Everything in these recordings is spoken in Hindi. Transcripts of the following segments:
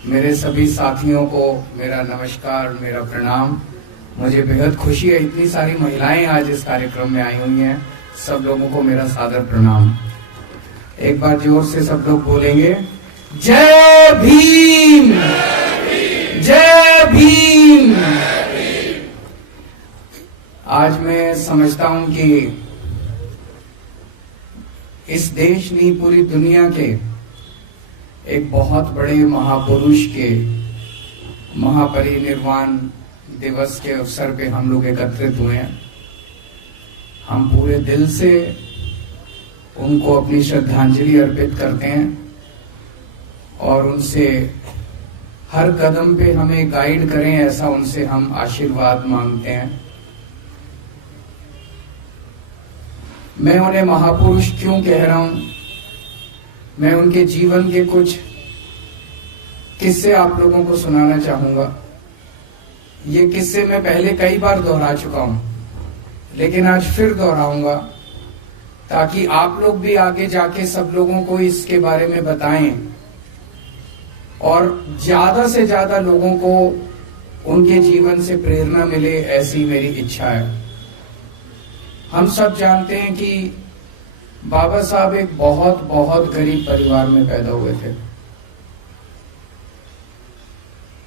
मेरे सभी साथियों को मेरा नमस्कार, मेरा प्रणाम। मुझे बेहद खुशी है, इतनी सारी महिलाएं आज इस कार्यक्रम में आई हुई हैं। सब लोगों को मेरा सादर प्रणाम। एक बार जोर से सब लोग बोलेंगे, जय भीम, जय भीम। आज मैं समझता हूं कि इस देश नहीं, पूरी दुनिया के एक बहुत बड़े महापुरुष के महापरिनिर्वाण दिवस के अवसर पे हम लोग एकत्रित हुए हैं। हम पूरे दिल से उनको अपनी श्रद्धांजलि अर्पित करते हैं और उनसे हर कदम पे हमें गाइड करें, ऐसा उनसे हम आशीर्वाद मांगते हैं। मैं उन्हें महापुरुष क्यों कह रहा हूं? मैं उनके जीवन के कुछ किस्से आप लोगों को सुनाना चाहूंगा। ये किस्से मैं पहले कई बार दोहरा चुका हूं, लेकिन आज फिर दोहराऊंगा ताकि आप लोग भी आगे जाके सब लोगों को इसके बारे में बताएं और ज्यादा से ज्यादा लोगों को उनके जीवन से प्रेरणा मिले, ऐसी मेरी इच्छा है। हम सब जानते हैं कि बाबा साहब एक बहुत बहुत गरीब परिवार में पैदा हुए थे।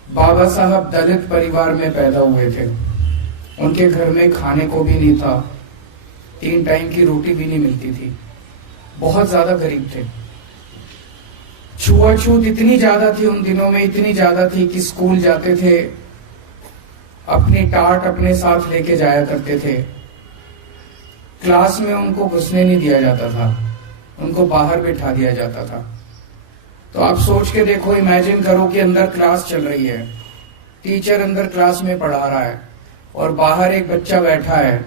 बाबा साहब दलित परिवार में पैदा हुए थे। उनके घर में खाने को भी नहीं था, 3 टाइम की रोटी भी नहीं मिलती थी। बहुत ज्यादा गरीब थे। छुआछूत इतनी ज्यादा थी उन दिनों में, इतनी ज्यादा थी कि स्कूल जाते थे, अपनी टाट अपने साथ लेके जाया करते थे। क्लास में उनको घुसने नहीं दिया जाता था, उनको बाहर बैठा दिया जाता था। तो आप सोच के देखो, इमेजिन करो कि अंदर क्लास चल रही है, टीचर अंदर क्लास में पढ़ा रहा है और बाहर एक बच्चा बैठा है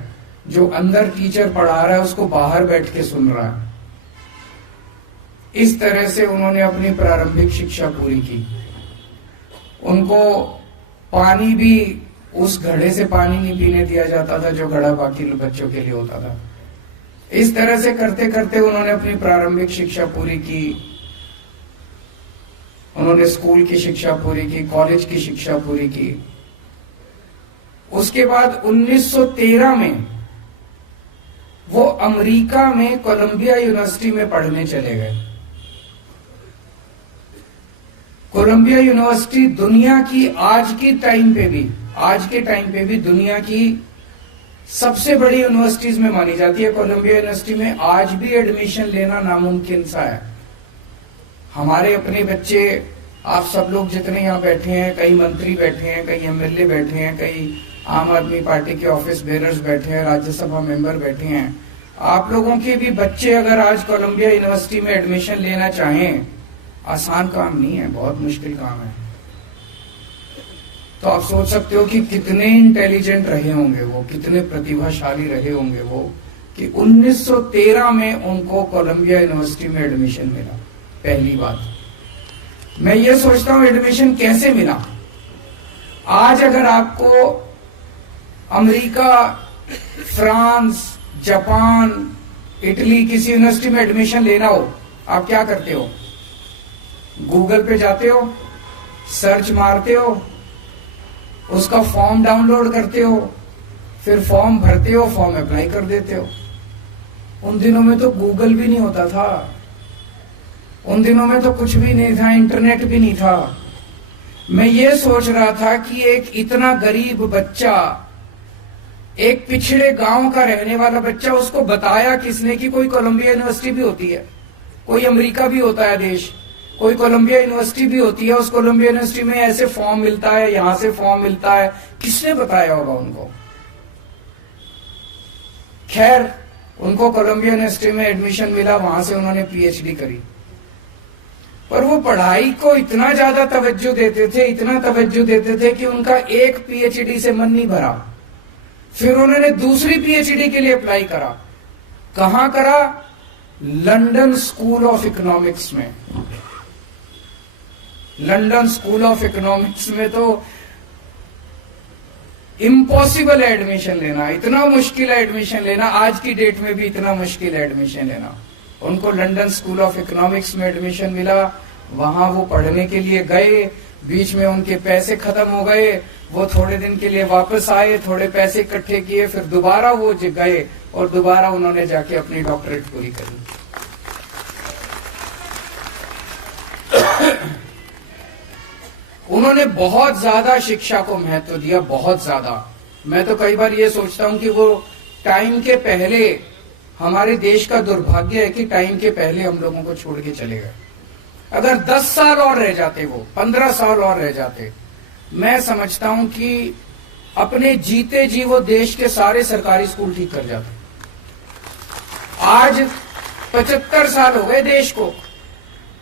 जो अंदर टीचर पढ़ा रहा है उसको बाहर बैठ के सुन रहा है। इस तरह से उन्होंने अपनी प्रारंभिक शिक्षा पूरी की। उनको पानी भी, उस घड़े से पानी नहीं पीने दिया जाता था जो घड़ा बाकी बच्चों के लिए होता था। इस तरह से करते करते उन्होंने अपनी प्रारंभिक शिक्षा पूरी की। उन्होंने स्कूल की शिक्षा पूरी की, कॉलेज की शिक्षा पूरी की। उसके बाद 1913 में वो अमेरिका में कोलंबिया यूनिवर्सिटी में पढ़ने चले गए। कोलंबिया यूनिवर्सिटी दुनिया की आज के टाइम पे भी दुनिया की सबसे बड़ी यूनिवर्सिटीज में मानी जाती है। कोलंबिया यूनिवर्सिटी में आज भी एडमिशन लेना नामुमकिन सा है। हमारे अपने बच्चे, आप सब लोग जितने यहाँ बैठे हैं, कई मंत्री बैठे हैं, कई एमएलए बैठे हैं, कई आम आदमी पार्टी के ऑफिस बेरर्स बैठे हैं, राज्यसभा मेंबर बैठे हैं। आप लोगों के भी बच्चे अगर आज कोलंबिया यूनिवर्सिटी में एडमिशन लेना चाहें, आसान काम नहीं है, बहुत मुश्किल काम है। तो आप सोच सकते हो कि कितने इंटेलिजेंट रहे होंगे वो, कितने प्रतिभाशाली रहे होंगे वो, कि 1913 में उनको कोलंबिया यूनिवर्सिटी में एडमिशन मिला। पहली बात मैं ये सोचता हूं, एडमिशन कैसे मिला? आज अगर आपको अमेरिका, फ्रांस, जापान, इटली किसी यूनिवर्सिटी में एडमिशन लेना हो, आप क्या करते हो? गूगल पे जाते हो, सर्च मारते हो, उसका फॉर्म डाउनलोड करते हो, फिर फॉर्म भरते हो, फॉर्म अप्लाई कर देते हो। उन दिनों में तो गूगल भी नहीं होता था, उन दिनों में तो कुछ भी नहीं था, इंटरनेट भी नहीं था। मैं ये सोच रहा था कि एक इतना गरीब बच्चा, एक पिछड़े गांव का रहने वाला बच्चा, उसको बताया किसने कि कोई कोलंबिया यूनिवर्सिटी भी होती है, कोई अमेरिका भी होता है देश, कोई कोलंबिया यूनिवर्सिटी भी होती है। उस कोलंबिया यूनिवर्सिटी में ऐसे फॉर्म मिलता है, यहां से फॉर्म मिलता है। किसने बताया होगा उनको? खैर, उनको कोलंबिया यूनिवर्सिटी में एडमिशन मिला, वहां से उन्होंने पीएचडी करी। पर वो पढ़ाई को इतना ज्यादा तवज्जो देते थे, इतना तवज्जो देते थे कि उनका एक पीएचडी से मन नहीं भरा। फिर उन्होंने दूसरी पीएचडी के लिए अप्लाई करा। कहां करा? लंदन स्कूल ऑफ इकोनॉमिक्स में। लंदन स्कूल ऑफ इकोनॉमिक्स में तो इम्पॉसिबल है एडमिशन लेना, इतना मुश्किल है एडमिशन लेना, आज की डेट में भी इतना मुश्किल है एडमिशन लेना। उनको लंदन स्कूल ऑफ इकोनॉमिक्स में एडमिशन मिला, वहां वो पढ़ने के लिए गए। बीच में उनके पैसे खत्म हो गए, वो थोड़े दिन के लिए वापस आए, थोड़े पैसे इकट्ठे किए, फिर दोबारा वो गए और दोबारा उन्होंने जाके अपनी डॉक्टरेट पूरी करी। उन्होंने बहुत ज्यादा शिक्षा को महत्व दिया, बहुत ज्यादा। मैं तो कई बार ये सोचता हूं कि वो टाइम के पहले, हमारे देश का दुर्भाग्य है कि टाइम के पहले हम लोगों को छोड़ के चले गए। अगर 10 साल और रह जाते, वो 15 साल और रह जाते, मैं समझता हूं कि अपने जीते जी वो देश के सारे सरकारी स्कूल ठीक कर जाते। आज 75 साल हो गए देश को,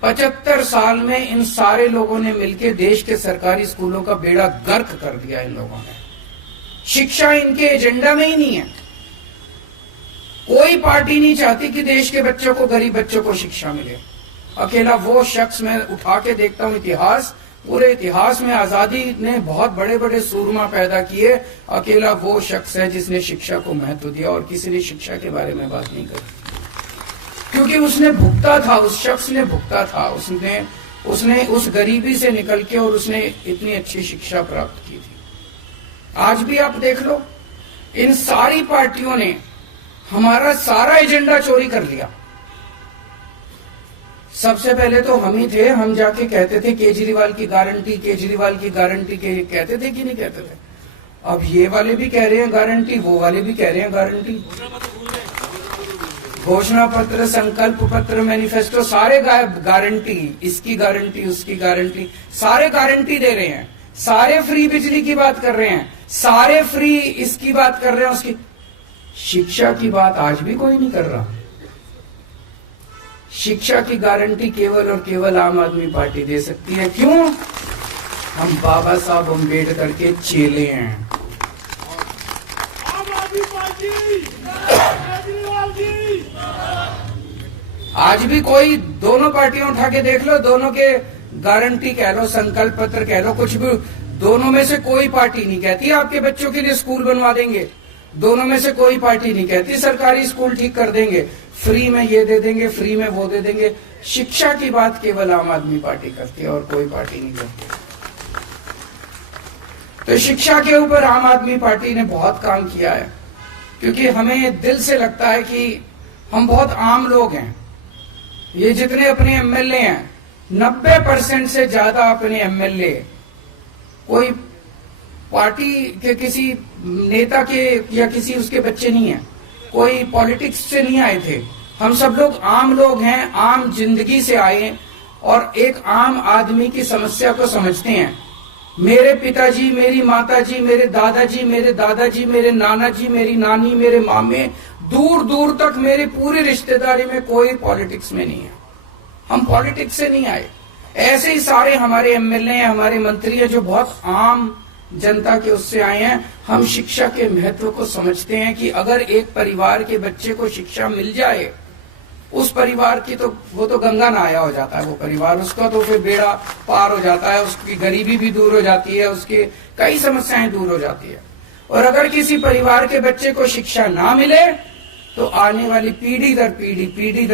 75 साल में इन सारे लोगों ने मिलकर देश के सरकारी स्कूलों का बेड़ा गर्क कर दिया। इन लोगों ने, शिक्षा इनके एजेंडा में ही नहीं है। कोई पार्टी नहीं चाहती कि देश के बच्चों को, गरीब बच्चों को शिक्षा मिले। अकेला वो शख्स, मैं उठा के देखता हूं इतिहास, पूरे इतिहास में आजादी ने बहुत बड़े बड़े सूरमा पैदा किए, अकेला वो शख्स है जिसने शिक्षा को महत्व दिया और किसी ने शिक्षा के बारे में बात नहीं करी। क्योंकि उसने भुगता था, उस शख्स ने भुगता था, उसने उस गरीबी से निकल के और उसने इतनी अच्छी शिक्षा प्राप्त की थी। आज भी आप देख लो, इन सारी पार्टियों ने हमारा सारा एजेंडा चोरी कर लिया। सबसे पहले तो हम ही थे, हम जाके कहते थे केजरीवाल की गारंटी, केजरीवाल की गारंटी के कहते थे कि नहीं कहते थे। अब ये वाले भी कह रहे हैं गारंटी, वो वाले भी कह रहे हैं गारंटी। घोषणा पत्र, संकल्प पत्र, मैनिफेस्टो, सारे गारंटी, इसकी गारंटी, उसकी गारंटी, सारे गारंटी दे रहे हैं। सारे फ्री बिजली की बात कर रहे हैं, सारे फ्री इसकी बात कर रहे हैं, उसकी। शिक्षा की बात आज भी कोई नहीं कर रहा। शिक्षा की गारंटी केवल और केवल आम आदमी पार्टी दे सकती है। क्यों? हम बाबा साहब अम्बेडकर के चेले हैं। आम आदमी पार्टी, केजरीवाल जी। आज भी कोई, दोनों पार्टियां उठा के देख लो, दोनों के गारंटी कह लो, संकल्प पत्र कह लो, कुछ भी, दोनों में से कोई पार्टी नहीं कहती आपके बच्चों के लिए स्कूल बनवा देंगे। दोनों में से कोई पार्टी नहीं कहती सरकारी स्कूल ठीक कर देंगे, फ्री में ये दे देंगे, फ्री में वो दे देंगे। शिक्षा की बात केवल आम आदमी पार्टी करती है और कोई पार्टी नहीं करती। तो शिक्षा के ऊपर आम आदमी पार्टी ने बहुत काम किया है, क्योंकि हमें दिल से लगता है कि हम बहुत आम लोग हैं। ये जितने अपने एमएलए हैं, 90% से ज्यादा अपने एमएलए कोई पार्टी के किसी नेता के या किसी उसके बच्चे नहीं है, कोई पॉलिटिक्स से नहीं आए थे। हम सब लोग आम लोग हैं, आम जिंदगी से आए और एक आम आदमी की समस्या को समझते हैं। मेरे पिताजी, मेरी माताजी, मेरे दादाजी, मेरे दादाजी, मेरे नाना जी, मेरी नानी, मेरे मामे, दूर दूर तक मेरी पूरी रिश्तेदारी में कोई पॉलिटिक्स में नहीं है। हम पॉलिटिक्स से नहीं आए। ऐसे ही सारे हमारे एमएलए, हमारे मंत्री हैं जो बहुत आम जनता के उससे आए हैं। हम शिक्षा के महत्व को समझते हैं कि अगर एक परिवार के बच्चे को शिक्षा मिल जाए, उस परिवार की तो वो तो गंगा नहाया हो जाता है। वो परिवार, उसका तो फिर बेड़ा पार हो जाता है, उसकी गरीबी भी दूर हो जाती है, उसकी कई समस्याएं दूर हो जाती है। और अगर किसी परिवार के बच्चे को शिक्षा ना मिले तो आने वाली पीढ़ी दर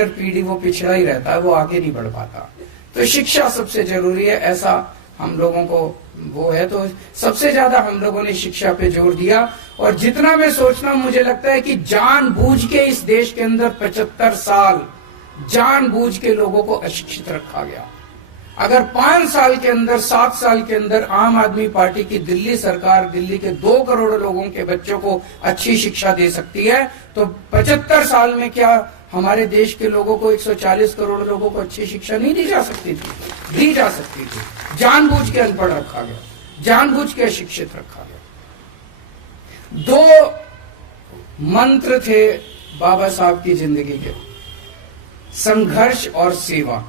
पीढ़ी वो पिछड़ा ही रहता है, वो आगे नहीं बढ़ पाता। तो शिक्षा सबसे जरूरी है, ऐसा हम लोगों को वो है। तो सबसे ज्यादा हम लोगों ने शिक्षा पे जोर दिया। और जितना मैं सोचना, मुझे लगता है कि जानबूझ के इस देश के अंदर 75 साल जानबूझ के लोगों को अशिक्षित रखा गया। अगर 5 साल के अंदर, 7 साल के अंदर आम आदमी पार्टी की दिल्ली सरकार दिल्ली के 2 करोड़ लोगों के बच्चों को अच्छी शिक्षा दे सकती है, तो 75 साल में क्या हमारे देश के लोगों को, 140 करोड़ लोगों को अच्छी शिक्षा नहीं दी जा सकती थी? दी जा सकती थी। जानबूझ के अनपढ़ रखा गया, जानबूझ के अशिक्षित रखा गया। 2 मंत्र थे बाबा साहब की जिंदगी के, संघर्ष और सेवा,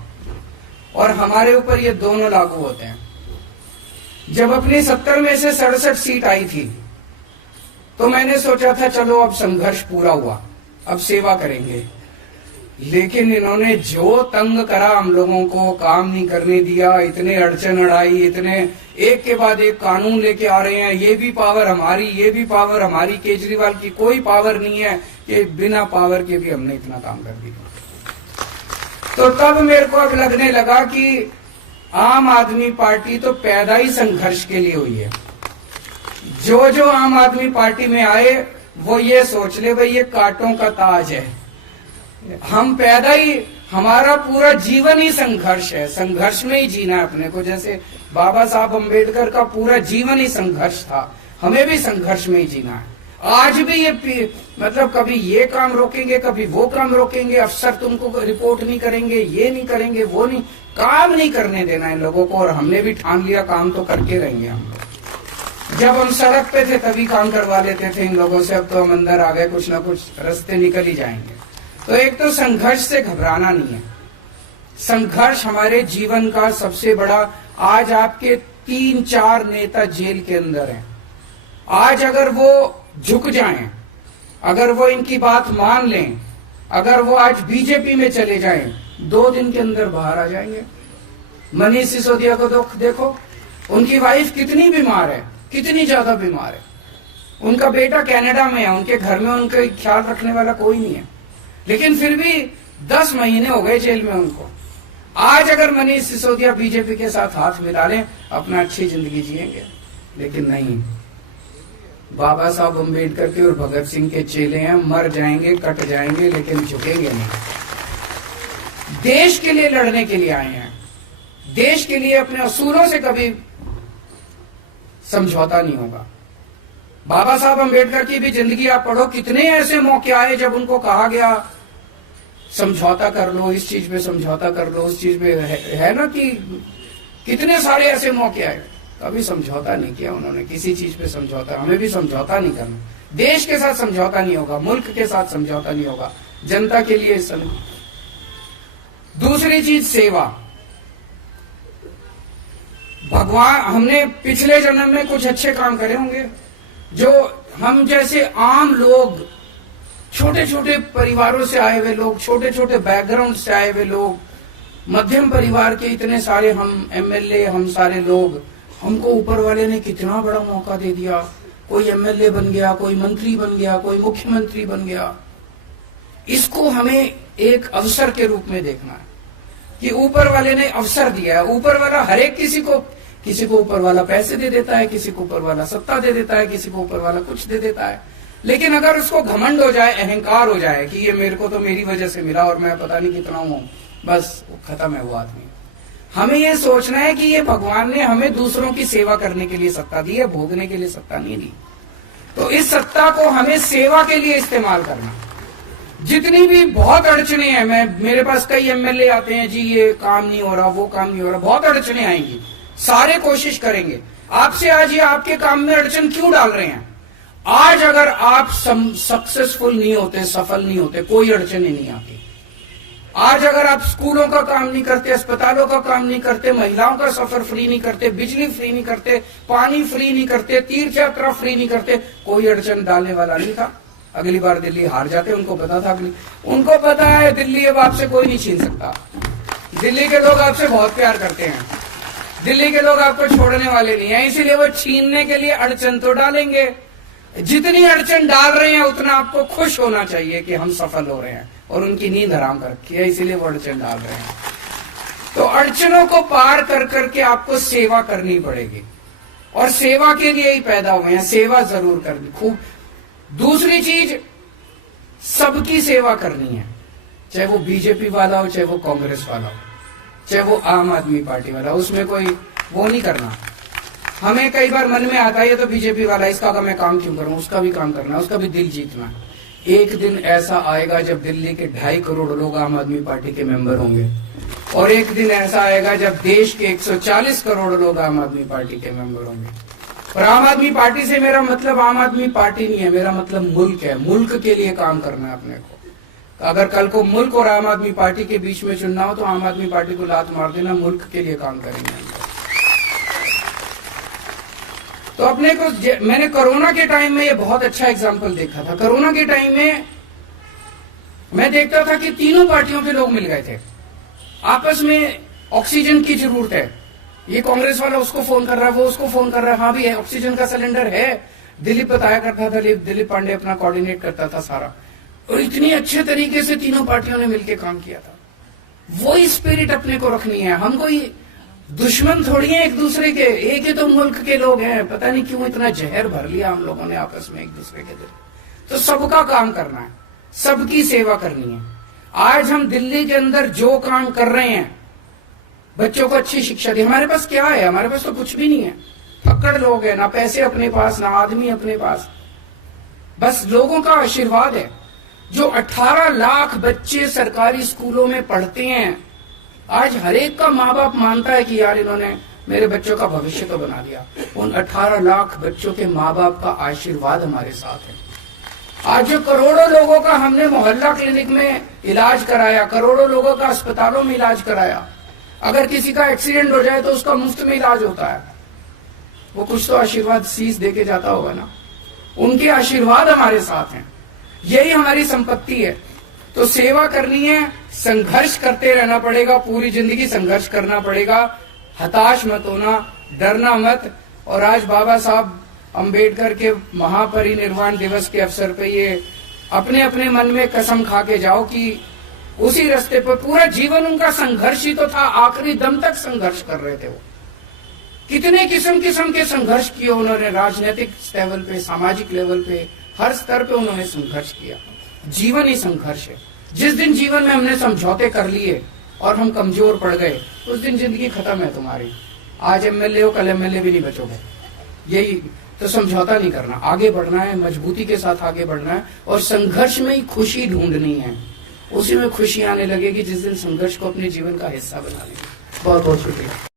और हमारे ऊपर ये दोनों लागू होते हैं। जब अपनी 70 में से 67 सीट आई थी तो मैंने सोचा था चलो अब संघर्ष पूरा हुआ, अब सेवा करेंगे। लेकिन इन्होंने जो तंग करा हम लोगों को, काम नहीं करने दिया, इतने अड़चन अड़ाई, इतने एक के बाद एक कानून लेके आ रहे हैं, ये भी पावर हमारी, ये भी पावर हमारी। केजरीवाल की कोई पावर नहीं है कि बिना पावर के भी हमने इतना काम कर दिया। तो तब मेरे को अब लगने लगा कि आम आदमी पार्टी तो पैदा ही संघर्ष के लिए हुई है। जो जो आम आदमी पार्टी में आए वो ये सोच ले भाई ये कांटों का ताज है। हम पैदा ही, हमारा पूरा जीवन ही संघर्ष है, संघर्ष में ही जीना है अपने को। जैसे बाबा साहब अम्बेडकर का पूरा जीवन ही संघर्ष था, हमें भी संघर्ष में ही जीना है। आज भी ये मतलब कभी ये काम रोकेंगे, कभी वो काम रोकेंगे, अफसर तुमको रिपोर्ट नहीं करेंगे, ये नहीं करेंगे, वो नहीं, काम नहीं करने देना इन लोगों को। और हमने भी ठान लिया काम तो करके रहेंगे हम लोग। जब हम सड़क पे थे तभी काम करवा लेते थे इन लोगों से, अब तो हम अंदर आ गए, कुछ ना कुछ रास्ते निकल ही जाएंगे। तो एक तो संघर्ष से घबराना नहीं है। संघर्ष हमारे जीवन का सबसे बड़ा, आज आपके 3-4 नेता जेल के अंदर हैं। आज अगर वो झुक जाएं, अगर वो इनकी बात मान लें, अगर वो आज बीजेपी में चले जाएं, 2 दिन के अंदर बाहर आ जाएंगे। मनीष सिसोदिया को देखो, उनकी वाइफ कितनी बीमार है, कितनी ज्यादा बीमार है। उनका बेटा कनाडा में है, उनके घर में उनका ख्याल रखने वाला कोई नहीं है, लेकिन फिर भी 10 महीने हो गए जेल में उनको। आज अगर मनीष सिसोदिया बीजेपी के साथ हाथ मिला लें, अपना अच्छी जिंदगी जिएंगे, लेकिन नहीं। बाबा साहब अम्बेडकर के और भगत सिंह के चेले हैं, मर जाएंगे, कट जाएंगे, लेकिन झुकेंगे नहीं। देश के लिए लड़ने के लिए आए हैं, देश के लिए अपने असूलों से कभी समझौता नहीं होगा। बाबा साहब अम्बेडकर की भी जिंदगी आप पढ़ो, कितने ऐसे मौके आए जब उनको कहा गया समझौता कर लो, इस चीज पे समझौता कर लो, उस चीज पे है ना, कि कितने सारे ऐसे मौके आए, कभी समझौता नहीं किया उन्होंने किसी चीज पे समझौता। हमें भी समझौता नहीं करना, देश के साथ समझौता नहीं होगा, मुल्क के साथ समझौता नहीं होगा, जनता के लिए दूसरी चीज सेवा। भगवान, हमने पिछले जन्म में कुछ अच्छे काम करे होंगे, जो हम जैसे आम लोग, छोटे छोटे परिवारों से आए हुए लोग, छोटे छोटे बैकग्राउंड से आए हुए लोग, मध्यम परिवार के इतने सारे हम एमएलए, हम सारे लोग, हमको ऊपर वाले ने कितना बड़ा मौका दे दिया। कोई एमएलए बन गया, कोई मंत्री बन गया, कोई मुख्यमंत्री बन गया। इसको हमें एक अवसर के रूप में देखना है कि ऊपर वाले ने अवसर दिया है। ऊपर वाला हर एक किसी को ऊपर वाला पैसे दे देता है, किसी को ऊपर वाला सत्ता दे देता है, किसी को ऊपर वाला कुछ दे देता है। लेकिन अगर उसको घमंड हो जाए, अहंकार हो जाए कि ये मेरे को तो मेरी वजह से मिला और मैं पता नहीं कितना हूं, बस खत्म है वो आदमी। हमें ये सोचना है कि ये भगवान ने हमें दूसरों की सेवा करने के लिए सत्ता दी है, भोगने के लिए सत्ता नहीं दी। तो इस सत्ता को हमें सेवा के लिए इस्तेमाल करना। जितनी भी बहुत अड़चने हैं, मेरे पास कई एमएलए आते हैं, जी ये काम नहीं हो रहा, वो काम नहीं हो रहा, बहुत अड़चने आएंगी, सारे कोशिश करेंगे। आपसे आज ये आपके काम में अड़चन क्यों डाल रहे हैं? आज अगर आप सक्सेसफुल नहीं होते, सफल नहीं होते, कोई अड़चने नहीं आती। आज अगर आप स्कूलों का काम नहीं करते, अस्पतालों का काम नहीं करते, महिलाओं का सफर फ्री नहीं करते, बिजली फ्री नहीं करते, पानी फ्री नहीं करते, तीर्थ यात्रा फ्री नहीं करते, कोई अड़चन डालने वाला नहीं था। अगली बार दिल्ली हार जाते, उनको पता था, उनको पता है दिल्ली अब आपसे कोई नहीं छीन सकता। दिल्ली के लोग आपसे बहुत प्यार करते हैं, दिल्ली के लोग आपको छोड़ने वाले नहीं है, इसीलिए वो छीनने के लिए अड़चन तो डालेंगे। जितनी अड़चन डाल रहे हैं उतना आपको खुश होना चाहिए कि हम सफल हो रहे हैं, और उनकी नींद हराम कर रखी है, इसीलिए वो अड़चन डाल रहे हैं। तो अड़चनों को पार कर करके आपको सेवा करनी पड़ेगी, और सेवा के लिए ही पैदा हुए हैं, सेवा जरूर करनी खूब। दूसरी चीज, सबकी सेवा करनी है, चाहे वो बीजेपी वाला हो, चाहे वो कांग्रेस वाला हो, चाहे वो आम आदमी पार्टी वाला, उसमें कोई वो नहीं करना। हमें कई बार मन में आता है तो बीजेपी वाला, इसका मैं काम क्यों करूं, उसका भी काम करना, उसका भी दिल जीतना है। एक दिन ऐसा आएगा जब दिल्ली के 2.5 करोड़ लोग आम आदमी पार्टी के मेंबर होंगे, और एक दिन ऐसा आएगा जब देश के 140 करोड़ लोग आम आदमी पार्टी के मेंबर होंगे। और आम आदमी पार्टी से मेरा मतलब आम आदमी पार्टी नहीं है, मेरा मतलब मुल्क है। मुल्क के लिए काम करना है अपने को। अगर कल को मुल्क और आम आदमी पार्टी के बीच में चुनना हो तो आम आदमी पार्टी को लात मार देना, मुल्क के लिए काम करेंगे। तो अपने को, मैंने कोरोना के टाइम में ये बहुत अच्छा एग्जाम्पल देखा था। कोरोना के टाइम में मैं देखता था कि तीनों पार्टियों के लोग मिल गए थे, आपस में ऑक्सीजन की जरूरत है, ये कांग्रेस वाला उसको फोन कर रहा है, वो उसको फोन कर रहा है, हाँ भी है, ऑक्सीजन का सिलेंडर है। दिलीप बताया करता था, दिलीप पांडे अपना कोऑर्डिनेट करता था सारा, और इतनी अच्छे तरीके से तीनों पार्टियों ने मिलकर काम किया था। वही स्पिरिट अपने को रखनी है। हमको दुश्मन थोड़ी है एक दूसरे के, एक ही तो मुल्क के लोग हैं। पता नहीं क्यों इतना जहर भर लिया हम लोगों ने आपस में एक दूसरे के दिल। तो सबका काम करना है, सबकी सेवा करनी है। आज हम दिल्ली के अंदर जो काम कर रहे हैं, बच्चों को अच्छी शिक्षा दी, हमारे पास क्या है? हमारे पास तो कुछ भी नहीं है। फक्कड़ लोग हैं, ना पैसे अपने पास, ना आदमी अपने पास, बस लोगों का आशीर्वाद है। जो 18 लाख बच्चे सरकारी स्कूलों में पढ़ते हैं, आज हर एक का माँ बाप मानता है कि यार इन्होंने मेरे बच्चों का भविष्य तो बना दिया। उन 18 लाख बच्चों के माँ बाप का आशीर्वाद हमारे साथ है। आज जो करोड़ों लोगों का हमने मोहल्ला क्लिनिक में इलाज कराया, करोड़ों लोगों का अस्पतालों में इलाज कराया, अगर किसी का एक्सीडेंट हो जाए तो उसका मुफ्त में इलाज होता है। वो कुछ तो आशीर्वाद शीश देके जाता होगा ना। उनके आशीर्वाद हमारे साथ हैं, यही हमारी संपत्ति है। तो सेवा करनी है, संघर्ष करते रहना पड़ेगा, पूरी जिंदगी संघर्ष करना पड़ेगा। हताश मत होना, डरना मत। और आज बाबा साहब अंबेडकर के महापरिनिर्वाण दिवस के अवसर पे ये अपने अपने मन में कसम खा के जाओ कि उसी रास्ते पर पूरा जीवन उनका संघर्ष ही तो था। आखिरी दम तक संघर्ष कर रहे थे वो। कितने किस्म किस्म के संघर्ष किए उन्होंने, राजनीतिक लेवल पे, सामाजिक लेवल पे, हर स्तर पे उन्होंने संघर्ष किया। जीवन ही संघर्ष है। जिस दिन जीवन में हमने समझौते कर लिए और हम कमजोर पड़ गए, उस दिन जिंदगी खत्म है तुम्हारी। आज एमएलए हो, कल एमएलए भी नहीं बचोगे। यही तो, समझौता नहीं करना, आगे बढ़ना है, मजबूती के साथ आगे बढ़ना है। और संघर्ष में ही खुशी ढूंढनी है, उसी में खुशी आने लगेगी जिस दिन संघर्ष को अपने जीवन का हिस्सा बना लेंगे। बहुत बहुत शुक्रिया।